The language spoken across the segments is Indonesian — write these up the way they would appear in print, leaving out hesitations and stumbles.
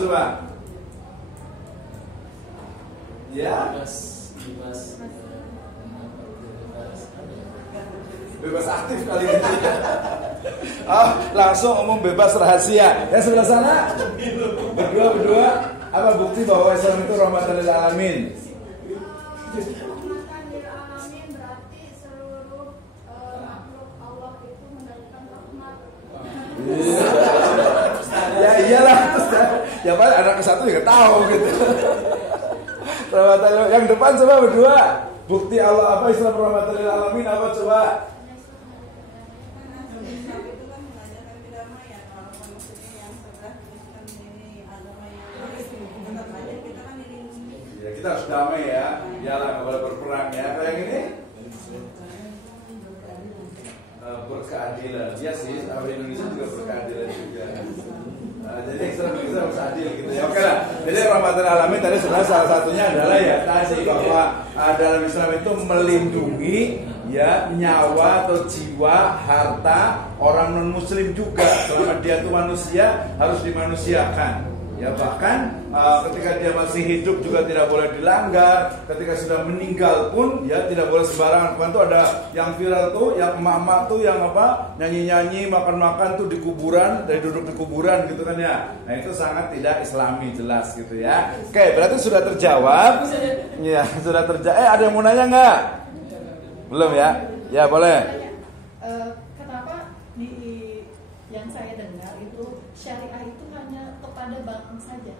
coba? Ya? Bebas aktif kali ini. Langsung umum bebas rahasia. Yang sebelah sana? Berdua. Apa bukti bahwa Islam itu rahmatan lil alamin? Rahmatan lil alamin berarti seluruh makhluk Allah itu mendapatkan rahmat. Ya iyalah. Ya paling anak ke satu juga tahu gitu. Rahmatan lil, yang depan coba berdua. Bukti Allah apa Islam rahmatan lil alamin apa coba? Kita harus damai ya, iyalah nggak boleh berperang ya. Kayak gini berkeadilan, ya sih. Orang Indonesia juga berkeadilan juga. Jadi Islam Indonesia harus adil gitu ya. Oke lah. Jadi rahmatan alamin tadi sebenarnya salah satunya adalah ya tadi bahwa dalam Islam itu melindungi ya nyawa atau jiwa, harta orang non Muslim juga. Selama dia itu manusia harus dimanusiakan. Ya bahkan ketika dia masih hidup juga tidak boleh dilanggar. Ketika sudah meninggal pun ya tidak boleh sembarangan. Kemarin tuh ada yang viral tuh, yang emak-emak tuh yang apa nyanyi-nyanyi, makan-makan tuh di kuburan, dari duduk di kuburan gitu kan ya. Nah itu sangat tidak Islami jelas gitu ya. Oke, berarti sudah terjawab. Ya sudah terjawab. Ada yang mau nanya nggak? Belum ya? Ya boleh. Kenapa yang saya dengar itu syariah itu hanya kepada bank saja,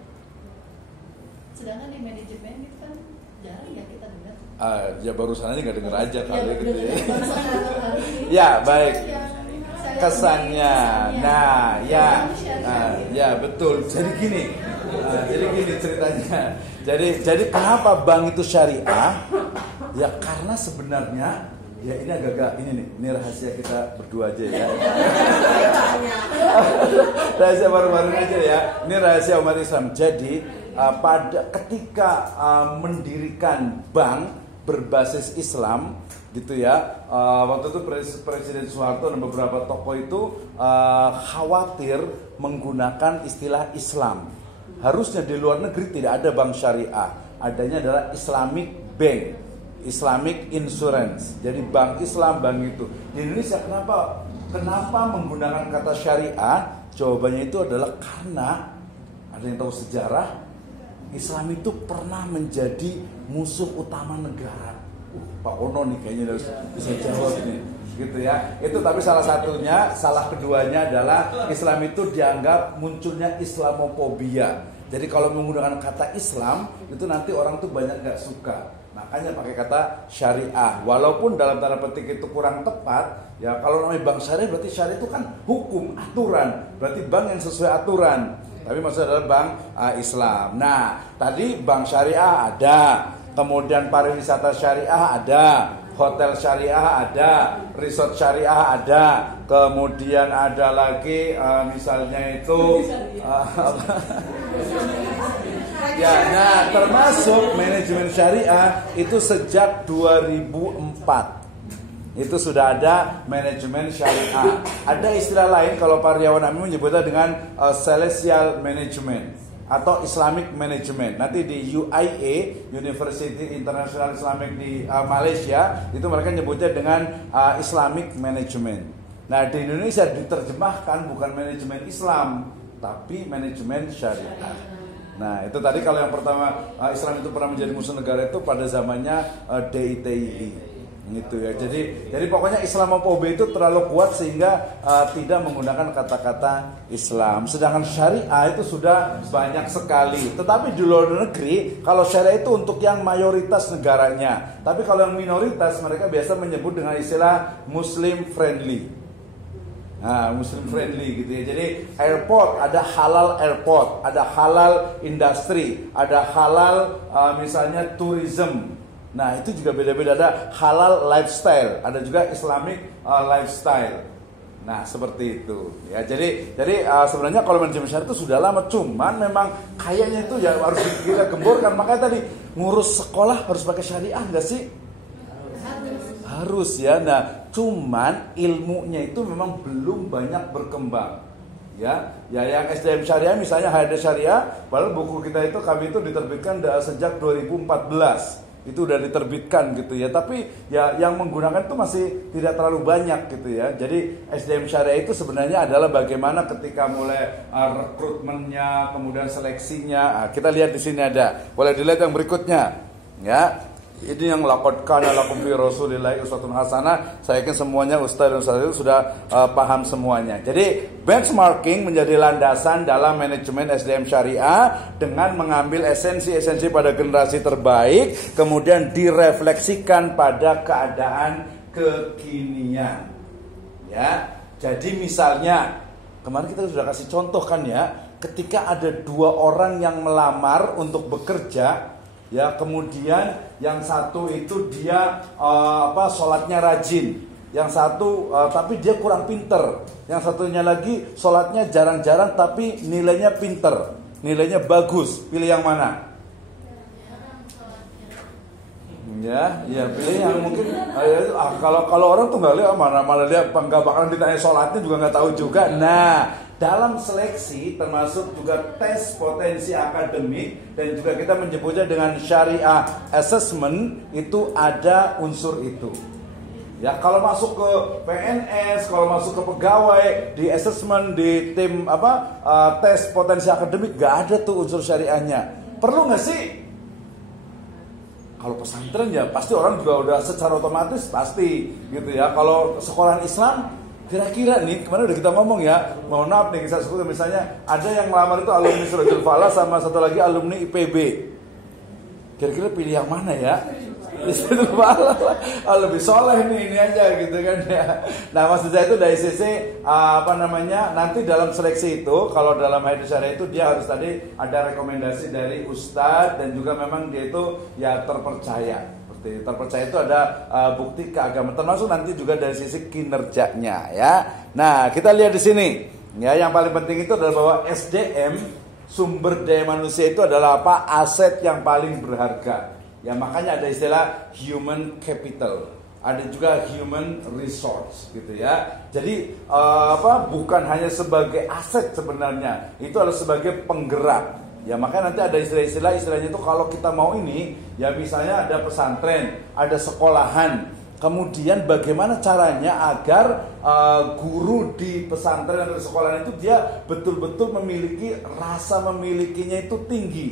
sedangkan di manajemen itu kan jarang ya kita dengar. Ya barusan aja nggak denger aja kali ya, gitu ya. Ya Baik. Kesannya, nah ya, ya betul. Jadi gini ceritanya. Jadi kenapa bank itu syariah? Ya karena sebenarnya ya ini agak-agak ini rahasia kita berdua aja ya. Rahasia baru-baru aja ya. Ini rahasia umat Islam. Jadi pada ketika mendirikan bank berbasis Islam gitu ya, waktu itu Presiden Soeharto dan beberapa tokoh itu khawatir menggunakan istilah Islam. Harusnya di luar negeri tidak ada bank syariah, adanya adalah Islamic Bank, Islamic Insurance. Jadi bank Islam, bank itu. Di Indonesia kenapa menggunakan kata syariah? Jawabannya itu adalah karena ada yang tahu sejarah, Islam itu pernah menjadi musuh utama negara. Pak Ono nih kayaknya bisa jawab nih, gitu ya. Itu tapi salah keduanya adalah Islam itu dianggap munculnya Islamofobia. Jadi kalau menggunakan kata Islam itu nanti orang tuh banyak nggak suka. Makanya pakai kata syariah. Walaupun dalam tanda petik itu kurang tepat, ya kalau namanya bank syariah berarti syariah itu kan hukum, aturan. Berarti bank yang sesuai aturan. Tapi maksudnya adalah bank Islam. Nah, tadi bank syariah ada, kemudian pariwisata syariah ada, hotel syariah ada, resort syariah ada, kemudian ada lagi misalnya itu ya, nah termasuk manajemen syariah itu sejak 2004 itu sudah ada manajemen syariah. Ada istilah lain kalau Pariawan Amin menyebutnya dengan celestial management atau Islamic management. Nanti di UIA, University International Islamic di Malaysia, itu mereka nyebutnya dengan Islamic management. Nah di Indonesia diterjemahkan bukan manajemen Islam, tapi manajemen syariah. Nah itu tadi kalau yang pertama Islam itu pernah menjadi musuh negara itu pada zamannya DITII. Gitu ya. Jadi pokoknya Islamofobia itu terlalu kuat sehingga tidak menggunakan kata-kata Islam. Sedangkan syariah itu sudah banyak sekali. Tetapi di luar negeri kalau syariah itu untuk yang mayoritas negaranya. Tapi kalau yang minoritas mereka biasa menyebut dengan istilah Muslim friendly. Nah, Muslim friendly gitu ya. Jadi airport ada halal airport, ada halal industri, ada halal misalnya tourism. Nah itu juga beda-beda, ada halal lifestyle, ada juga Islamic lifestyle. Nah seperti itu ya. Jadi sebenarnya kalau manajemen syariah itu sudah lama, cuman memang kayaknya itu ya harus kita gemborkan. Makanya tadi ngurus sekolah harus pakai syariah nggak sih? Harus ya. Nah cuman ilmunya itu memang belum banyak berkembang. Ya, yang SDM Syariah misalnya HRD Syariah, padahal buku kita itu kami itu diterbitkan sejak 2014. Itu udah diterbitkan gitu ya, tapi ya yang menggunakan itu masih tidak terlalu banyak gitu ya. Jadi SDM Syariah itu sebenarnya adalah bagaimana ketika mulai rekrutmennya, kemudian seleksinya. Kita lihat di sini ada, boleh dilihat yang berikutnya ya. Ini yang laqad kana lakum fi Rasulillahi uswatun hasanah. Saya yakin semuanya ustaz dan ustaz itu sudah paham semuanya. Jadi benchmarking menjadi landasan dalam manajemen SDM Syariah dengan mengambil esensi-esensi pada generasi terbaik, kemudian direfleksikan pada keadaan kekinian. Ya. Jadi misalnya kemarin kita sudah kasih contoh kan ya, ketika ada 2 orang yang melamar untuk bekerja. Ya, kemudian yang satu itu dia sholatnya rajin, yang satu tapi dia kurang pinter, yang satunya lagi sholatnya jarang-jarang tapi nilainya pinter, nilainya bagus. Pilih yang mana? Ya pilih yang mungkin kalau orang tuh nggak lihat malah dia nggak bakalan ditanya sholatnya juga nggak tahu juga. Nah, dalam seleksi termasuk juga tes potensi akademik dan juga kita menyebutnya dengan syariah assessment, itu ada unsur itu. Ya, kalau masuk ke PNS, kalau masuk ke pegawai, di assessment, di tim tes potensi akademik, gak ada tuh unsur syariahnya. Perlu nggak sih? Kalau pesantren ya pasti orang juga udah secara otomatis pasti gitu ya. Kalau sekolahan Islam kira-kira nih, kemarin udah kita ngomong ya, mohon maaf nih kisah sebut misalnya ada yang ngelamar itu alumni Surajul Falah sama satu lagi alumni IPB. Kira-kira pilih yang mana ya? Surajul Falah lebih soleh nih, ini aja gitu kan ya. Nah, maksud saya itu dari sisi nanti dalam seleksi itu kalau dalam HRD Syariah itu dia harus tadi ada rekomendasi dari ustadz dan juga memang dia itu ya terpercaya. Terpercaya itu ada bukti keagamaan, termasuk nanti juga dari sisi kinerjanya ya. Nah, kita lihat di sini ya, yang paling penting itu adalah bahwa SDM, sumber daya manusia itu adalah apa? Aset yang paling berharga. Ya, makanya ada istilah human capital, ada juga human resource gitu ya. Jadi bukan hanya sebagai aset sebenarnya, itu adalah sebagai penggerak. Ya, makanya nanti ada istilahnya itu kalau kita mau ini, ya misalnya ada pesantren, ada sekolahan, kemudian bagaimana caranya agar guru di pesantren atau sekolahan itu dia betul-betul memiliki rasa memilikinya itu tinggi.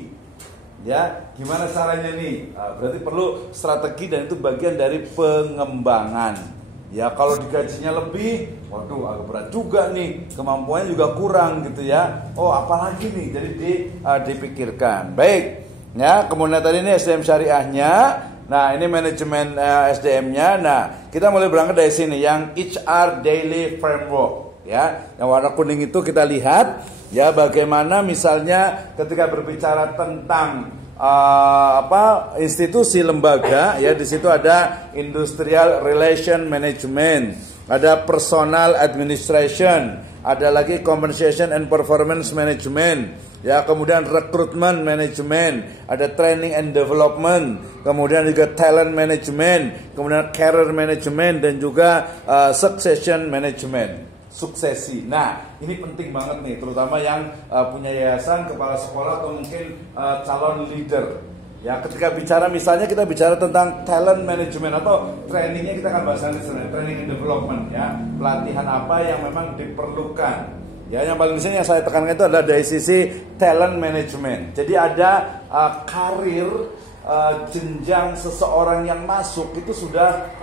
Ya, gimana caranya nih? Berarti perlu strategi dan itu bagian dari pengembangan. Ya, kalau digajinya lebih, waduh agak berat juga nih, kemampuannya juga kurang gitu ya. Oh, apalagi nih, jadi dipikirkan. Baik, ya kemudian tadi ini SDM syariahnya. Nah, ini manajemen SDM-nya. Nah, kita mulai berangkat dari sini, yang HR Daily Framework. Ya, yang warna kuning itu kita lihat, ya bagaimana misalnya ketika berbicara tentang institusi lembaga, ya di situ ada Industrial Relation Management, ada Personal Administration, ada lagi Compensation and Performance Management, ya kemudian Recruitment Management, ada Training and Development, kemudian juga Talent Management, kemudian Career Management dan juga Succession Management. Suksesi. Nah, ini penting banget nih, terutama yang punya yayasan, kepala sekolah atau mungkin calon leader. Ya, ketika bicara misalnya kita bicara tentang talent management atau trainingnya, kita akan bahas nanti training and development ya, pelatihan apa yang memang diperlukan. Ya, yang paling sini yang saya tekankan itu adalah dari sisi talent management. Jadi ada karir jenjang seseorang yang masuk itu sudah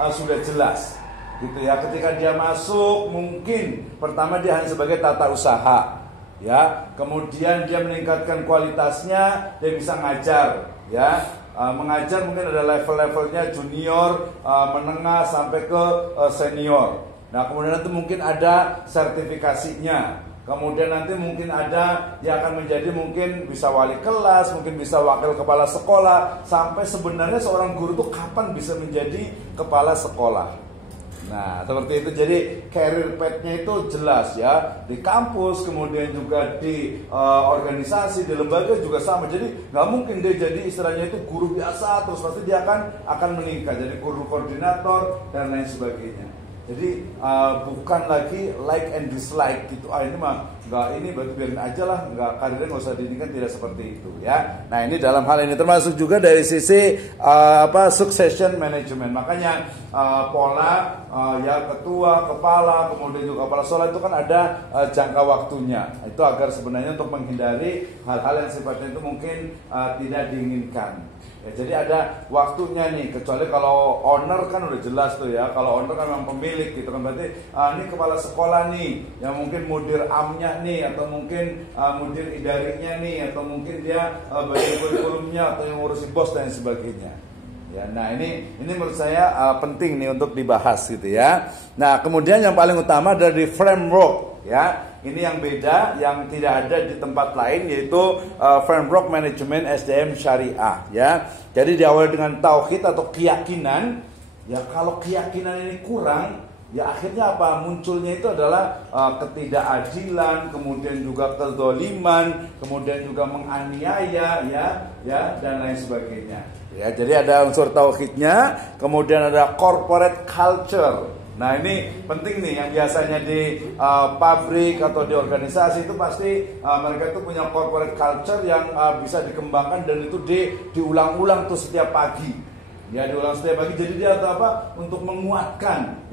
jelas. Gitu ya, ketika dia masuk mungkin pertama dia hanya sebagai tata usaha ya, kemudian dia meningkatkan kualitasnya, dia bisa ngajar ya, mengajar mungkin ada level-levelnya junior, menengah sampai ke senior. Nah, kemudian nanti mungkin ada sertifikasinya, kemudian nanti mungkin ada dia akan menjadi mungkin bisa wali kelas, mungkin bisa wakil kepala sekolah, sampai sebenarnya seorang guru itu kapan bisa menjadi kepala sekolah. Nah, seperti itu. Jadi career path-nya itu jelas ya, di kampus, kemudian juga di organisasi, di lembaga juga sama. Jadi nggak mungkin dia jadi istilahnya itu guru biasa terus pasti dia akan meningkat jadi guru koordinator dan lain sebagainya. Jadi bukan lagi like and dislike gitu. Ini mah nggak ini berarti biarin aja lah, nggak karirnya nggak usah diinginkan, tidak seperti itu ya. Nah ini dalam hal ini termasuk juga dari sisi succession management. Makanya pola ya ketua, kepala, kemudian juga kepala sekolah itu kan ada jangka waktunya. Itu agar sebenarnya untuk menghindari hal-hal yang sifatnya itu mungkin tidak diinginkan. Ya, jadi ada waktunya nih, kecuali kalau owner kan udah jelas tuh ya. Kalau owner kan memang pemilik gitu kan, berarti ini kepala sekolah nih, yang mungkin mudir amnya nih, atau mungkin mudir idarinya nih, atau mungkin dia bagian kurikulumnya, atau yang ngurusi bos dan sebagainya. Ya, nah ini menurut saya penting nih untuk dibahas gitu ya. Nah kemudian yang paling utama adalah di framework ya. Ini yang beda, yang tidak ada di tempat lain, yaitu framework manajemen SDM syariah ya. Jadi diawali dengan tauhid atau keyakinan. Ya kalau keyakinan ini kurang, ya akhirnya apa? Munculnya itu adalah ketidakadilan, kemudian juga kezaliman, kemudian juga menganiaya ya dan lain sebagainya. Ya, jadi ada unsur tauhidnya, kemudian ada corporate culture. Nah ini penting nih, yang biasanya di pabrik atau di organisasi itu pasti mereka itu punya corporate culture yang bisa dikembangkan, dan itu diulang-ulang tuh setiap pagi. Ya diulang setiap pagi. Jadi dia apa? Untuk menguatkan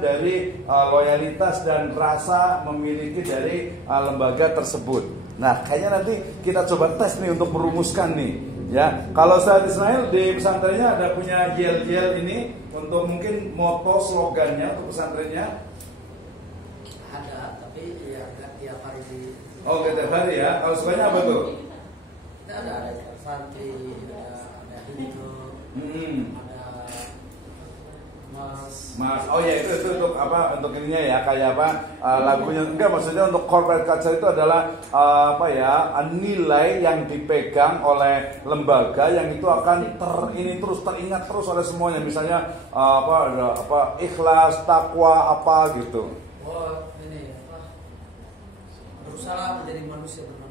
dari loyalitas dan rasa memiliki dari lembaga tersebut. Nah kayaknya nanti kita coba tes nih untuk merumuskan nih. Ya, kalau Ustaz Ismail di pesantrennya ada punya yel-yel ini untuk mungkin moto slogannya untuk pesantrennya? Ada, tapi ya nggak tiap hari di. Oh, tiap hari ya. Kalau slogannya apa tuh? Ada santri, ada Hindu, ada Mas. Oh ya itu untuk apa? Untuk ininya ya kayak apa? Lagunya enggak, maksudnya untuk corporate culture itu adalah nilai yang dipegang oleh lembaga yang itu akan teringat terus oleh semuanya. Misalnya ikhlas, takwa apa gitu. Oh ini berusaha menjadi manusia bermanfaat.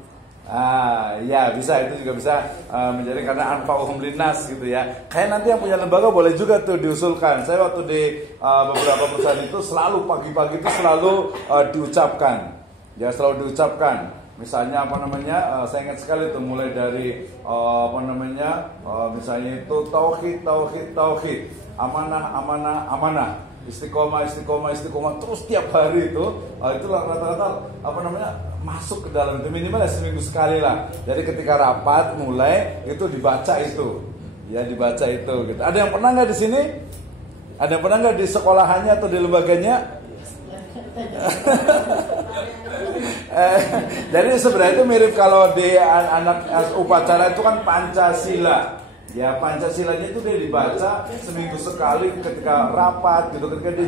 Ya bisa, itu juga bisa menjadi karena anfa'uhum linnas gitu ya. Kayak nanti yang punya lembaga boleh juga tuh diusulkan. Saya waktu di beberapa perusahaan itu selalu pagi-pagi itu selalu diucapkan. Ya selalu diucapkan. Misalnya saya ingat sekali tuh mulai dari misalnya itu tauhid, amanah, istiqomah terus tiap hari itu rata-rata masuk ke dalam itu, minimal seminggu sekali lah. Jadi ketika rapat mulai itu dibaca itu gitu. Ada yang pernah nggak di sini? Ada yang pernah nggak di sekolahannya atau di lembaganya? Jadi sebenarnya itu mirip kalau di anak upacara itu kan Pancasila. Ya Pancasilanya itu dia dibaca seminggu sekali ketika rapat gitu, ketika dia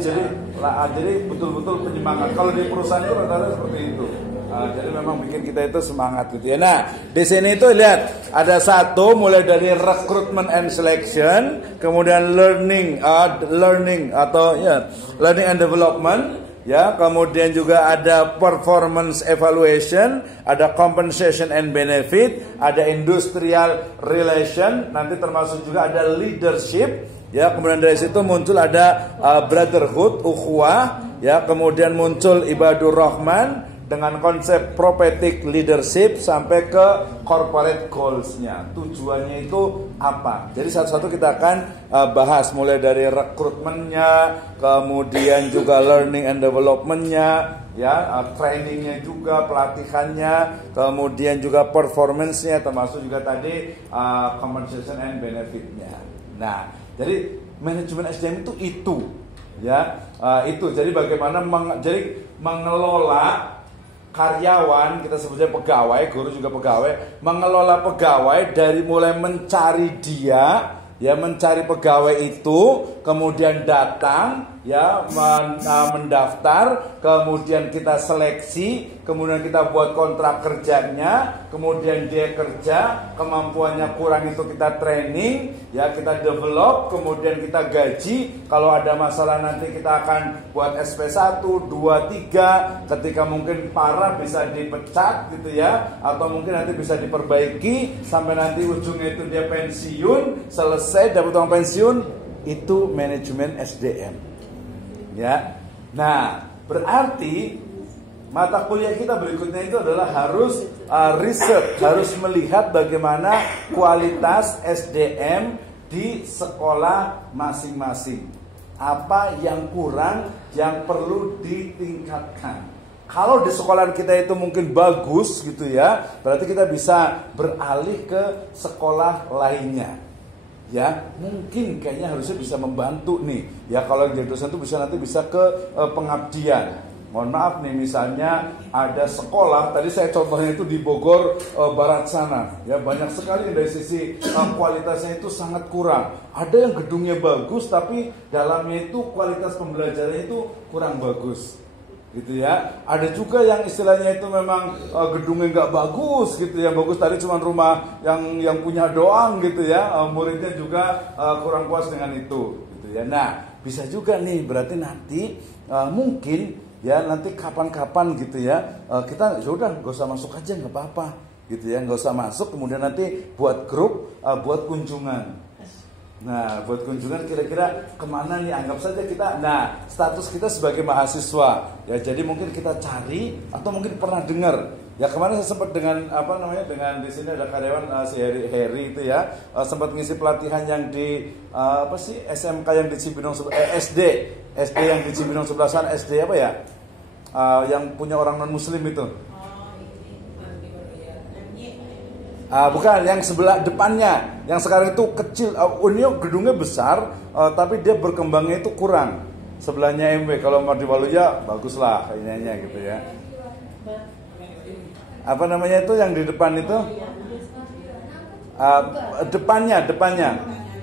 jadi betul-betul penyemangat. Kalau di perusahaan itu rata-rata seperti itu. Jadi memang bikin kita itu semangat gitu ya. Nah di sini itu lihat ada satu mulai dari recruitment and selection, kemudian learning and development. Ya, kemudian juga ada performance evaluation, ada compensation and benefit, ada industrial relation, nanti termasuk juga ada leadership. Ya, kemudian dari situ muncul ada brotherhood, ukhuwah, ya, kemudian muncul ibadur rahman dengan konsep prophetic leadership sampai ke corporate goals-nya. Tujuannya itu apa? Jadi satu-satu kita akan bahas mulai dari rekrutmennya, kemudian juga learning and development-nya, ya, trainingnya juga, pelatihannya, kemudian juga performance-nya, termasuk juga tadi compensation and benefit-nya. Nah, jadi manajemen SDM itu ya, itu. Jadi bagaimana mengelola karyawan, kita sebutnya pegawai, guru juga pegawai, mengelola pegawai dari mulai mencari dia, ya, mencari pegawai itu, kemudian datang, ya, mendaftar, kemudian kita seleksi, kemudian kita buat kontrak kerjanya, kemudian dia kerja, kemampuannya kurang itu kita training, ya, kita develop, kemudian kita gaji. Kalau ada masalah nanti kita akan buat SP1, 2, 3, ketika mungkin parah bisa dipecat gitu ya, atau mungkin nanti bisa diperbaiki sampai nanti ujungnya itu dia pensiun, selesai dapat uang pensiun. Itu manajemen SDM. Ya. Nah, berarti Mata kuliah kita berikutnya itu adalah harus riset, harus melihat bagaimana kualitas SDM di sekolah masing-masing. Apa yang kurang, yang perlu ditingkatkan. Kalau di sekolah kita itu mungkin bagus gitu ya, berarti kita bisa beralih ke sekolah lainnya. Ya, mungkin kayaknya harusnya bisa membantu nih. Ya, kalau jadi dosen itu nanti bisa ke pengabdian. Mohon maaf nih, misalnya ada sekolah, tadi saya contohnya itu di Bogor Barat sana. Ya, banyak sekali dari sisi kualitasnya itu sangat kurang. Ada yang gedungnya bagus tapi dalamnya itu kualitas pembelajarannya itu kurang bagus. Gitu ya. Ada juga yang istilahnya itu memang gedungnya nggak bagus gitu ya. Bagus tadi cuma rumah yang punya doang gitu ya. Muridnya juga kurang puas dengan itu gitu ya. Nah, bisa juga nih berarti nanti mungkin ya nanti kapan-kapan gitu ya kita sudah nggak usah masuk aja nggak apa-apa gitu ya, nggak usah masuk, kemudian nanti buat grup, buat kunjungan. Nah, buat kunjungan kira-kira kemana nih? Anggap saja kita, nah status kita sebagai mahasiswa ya, jadi mungkin kita cari atau mungkin pernah dengar ya, kemarin saya sempat dengan dengan di sini ada karyawan si Heri itu ya, sempat ngisi pelatihan yang di SMK yang di Cibinong SD yang di Cibinong sebelah sana, SD apa ya, yang punya orang non muslim itu. Bukan, yang sebelah depannya, yang sekarang itu kecil. Ini gedungnya besar, tapi dia berkembangnya itu kurang. Sebelahnya MW, kalau mau di Waluya baguslah kayaknya gitu ya. Apa namanya itu yang di depan itu? Depannya.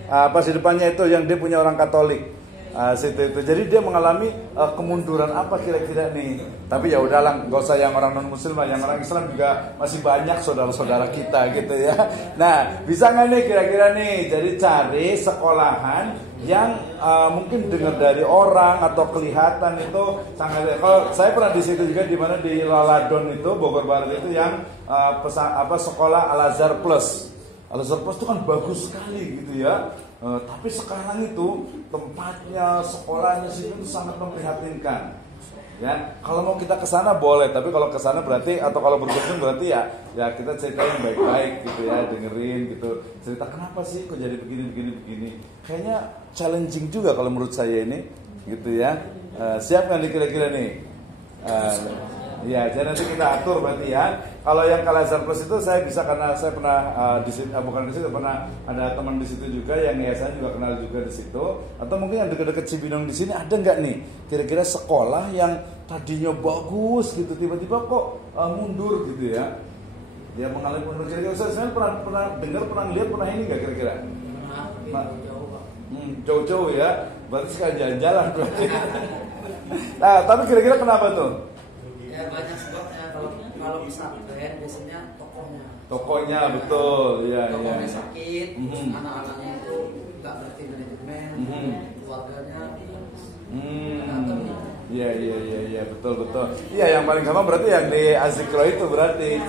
Pas di depannya itu yang dia punya orang Katolik. Situ itu. Jadi dia mengalami kemunduran apa kira-kira nih. Tapi ya udahlah, nggak usah yang orang non muslim, yang orang Islam juga masih banyak saudara-saudara kita gitu ya. Nah, bisa nggak nih kira-kira nih? Jadi cari sekolahan yang mungkin dengar dari orang atau kelihatan itu sangat. Kalau saya pernah di situ juga, di mana di Laladon itu Bogor Barat itu yang sekolah Al Azhar Plus. Al Azhar Plus itu kan bagus sekali gitu ya. Tapi sekarang itu tempatnya, sekolahnya sih itu sangat memprihatinkan. Ya, kalau mau kita ke sana boleh, tapi kalau ke sana berarti atau kalau berkunjung berarti ya kita ceritain baik-baik gitu ya, dengerin gitu. Cerita kenapa sih kok jadi begini. Kayaknya challenging juga kalau menurut saya ini gitu ya. Siap kan kira-kira nih? Ya, jadi nanti kita atur berarti ya. Kalau yang Al Azhar Plus itu saya bisa karena saya pernah di situ, bukan di situ, pernah ada teman di situ juga yang saya juga kenal juga di situ. Atau mungkin yang dekat-dekat Cibinong di sini ada nggak nih? Kira-kira sekolah yang tadinya bagus gitu tiba-tiba kok mundur gitu ya? Dia mengalami mundur. Kira-kira saya pernah dengar, pernah lihat, pernah ini nggak kira-kira? Jauh-jauh ya. Berarti sekali jalan-jalan berarti. Nah, tapi kira-kira kenapa tuh? Ya banyak sebabnya. Kalau pesantren biasanya tokohnya betul ya. Tokohnya sakit, anak-anaknya itu nggak ngerti manajemen, keluarganya. Iya betul. Iya, yang paling gampang berarti yang di Azikra itu berarti.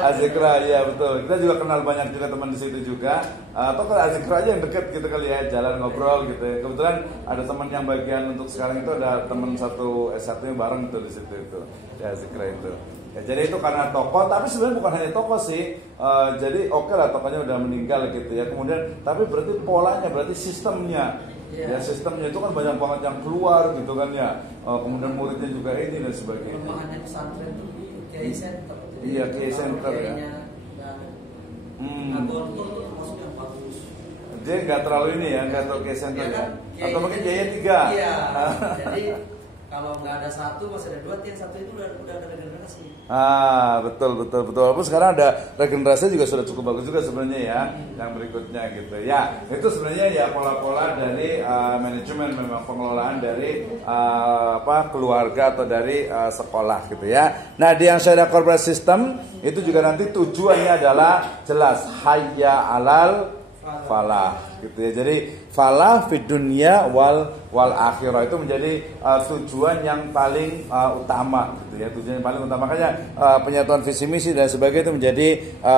Azikra ya betul. Kita juga kenal banyak juga teman di situ juga. Atau kalau Azikra aja yang deket gitu kali ya, jalan ngobrol gitu. Kebetulan ada teman yang bagian untuk sekarang itu ada teman satu S1 yang bareng tuh di situ itu. Ya Azikra itu. Ya, jadi itu karena tokoh, tapi sebenarnya bukan hanya tokoh sih. Jadi oke lah tokohnya udah meninggal gitu ya. Kemudian tapi berarti polanya, berarti sistemnya. Ya sistemnya itu kan banyak banget yang keluar gitu kan ya. Kemudian muridnya juga ini dan sebagainya. Rumahnya pesantren itu Kiai Center. Iya, Kiai Center ya. Nabon itu maksudnya bagus. Dia nggak terlalu ini ya, nggak terlalu Kiai Center ya. Atau mungkin Jaya 3. Iya. Jadi kalau nggak ada satu, masih ada dua. Yang satu itu udah ada regenerasi. Betul. Walaupun sekarang ada regenerasi juga sudah cukup bagus juga sebenarnya ya. Yang berikutnya gitu ya. Itu sebenarnya ya pola-pola dari manajemen, memang pengelolaan dari keluarga atau dari sekolah gitu ya. Nah, di yang Syariah Corporate System itu juga nanti tujuannya adalah jelas hayya alal falah gitu ya. Jadi falah fid dunya wal akhirah itu menjadi tujuan yang paling utama gitu ya. Tujuan yang paling utama, makanya penyatuan visi misi dan sebagainya itu menjadi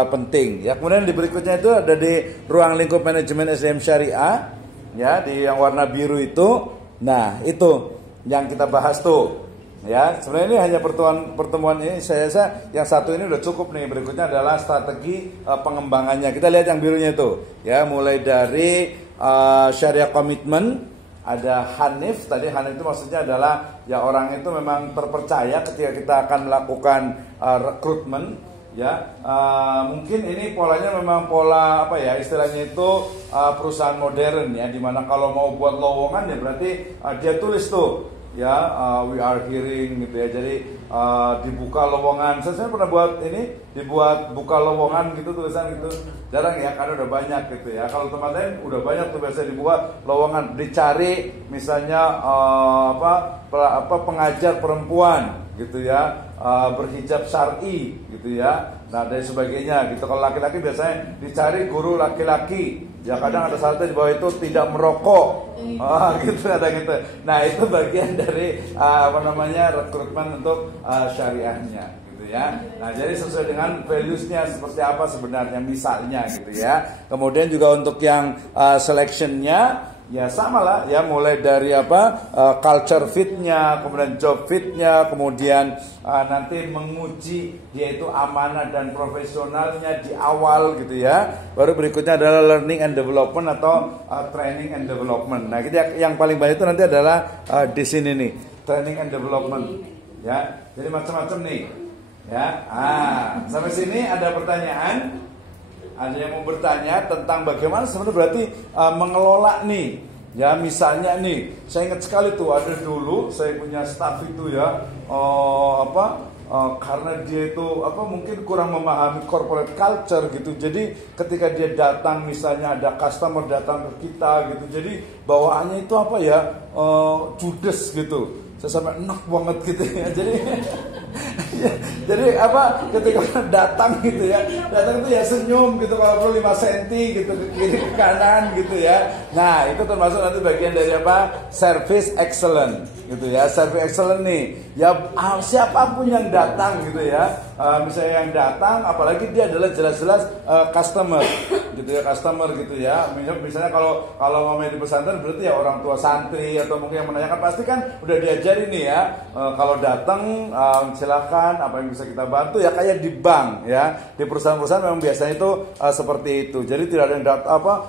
penting. Ya, kemudian di berikutnya itu ada di ruang lingkup manajemen SDM syariah ya, di yang warna biru itu. Nah, itu yang kita bahas tuh. Ya, sebenarnya ini hanya pertemuan ini saya rasa yang satu ini udah cukup nih. Berikutnya adalah strategi pengembangannya. Kita lihat yang birunya itu. Ya, mulai dari syariah komitmen, ada Hanif. Tadi Hanif itu maksudnya adalah ya orang itu memang terpercaya ketika kita akan melakukan rekrutmen. Ya, mungkin ini polanya memang pola apa ya istilahnya itu perusahaan modern ya, dimana kalau mau buat lowongan ya berarti dia tulis tuh. Ya, we are hearing gitu ya. Jadi dibuka lowongan. Saya pernah buat ini, dibuat buka lowongan gitu tulisan gitu. Jarang ya, karena udah banyak gitu ya. Kalau tempat lain udah banyak tuh biasa dibuka lowongan, dicari misalnya pengajar perempuan gitu ya, berhijab syar'i gitu ya. Nah, dan sebagainya gitu. Kalau laki-laki biasanya dicari guru laki-laki. Ya kadang ada syaratnya di bawah itu tidak merokok, gitu ada gitu. Nah itu bagian dari rekrutmen untuk syariahnya, gitu ya. Nah jadi sesuai dengan values-nya seperti apa sebenarnya misalnya, gitu ya. Kemudian juga untuk yang selection-nya ya sama lah ya, mulai dari culture fit-nya, kemudian job fit-nya, kemudian nanti menguji dia itu amanah dan profesionalnya di awal gitu ya. Baru berikutnya adalah learning and development atau training and development. Nah, kita yang paling banyak itu nanti adalah di sini nih, training and development ya. Jadi macam-macam nih ya. Sampai sini ada pertanyaan? Ada yang mau bertanya tentang bagaimana sebenarnya berarti mengelola nih. Ya misalnya nih, saya ingat sekali tuh ada dulu saya punya staff itu ya, karena dia itu mungkin kurang memahami corporate culture gitu. Jadi ketika dia datang, misalnya ada customer datang ke kita gitu, jadi bawaannya itu judes gitu. Saya sampai enak banget gitu ya. Jadi ketika datang gitu ya, datang itu ya senyum gitu, kalau perlu 5 cm gitu ke kiri ke kanan gitu ya. Nah itu termasuk nanti bagian dari service excellent gitu ya. Service excellent nih ya, siapapun yang datang gitu ya, misalnya yang datang apalagi dia adalah jelas-jelas customer gitu ya, gitu ya. Misalnya kalau mau di pesantren berarti ya orang tua santri atau mungkin yang menanyakan pasti kan udah diajari nih ya, kalau datang silakan apa yang bisa kita bantu ya, kayak di bank ya, di perusahaan-perusahaan memang biasanya itu seperti itu. Jadi tidak ada yang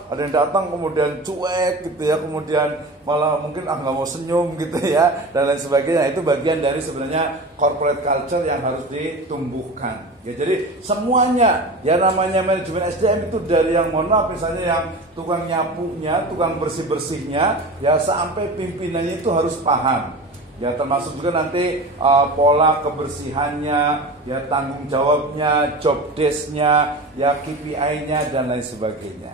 ada yang datang kemudian cuek gitu ya, kemudian malah mungkin nggak mau senyum gitu ya dan lain sebagainya. Itu bagian dari sebenarnya corporate culture yang harus ditumbuhkan. Ya, jadi semuanya ya namanya manajemen SDM itu dari yang mohon maaf misalnya yang tukang nyapunya, tukang bersih-bersihnya ya sampai pimpinannya itu harus paham. Ya termasuk juga nanti pola kebersihannya, ya tanggung jawabnya, job desk-nya, ya KPI-nya dan lain sebagainya.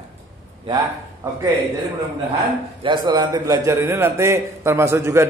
Ya, oke. Jadi mudah-mudahan ya setelah nanti belajar ini nanti termasuk juga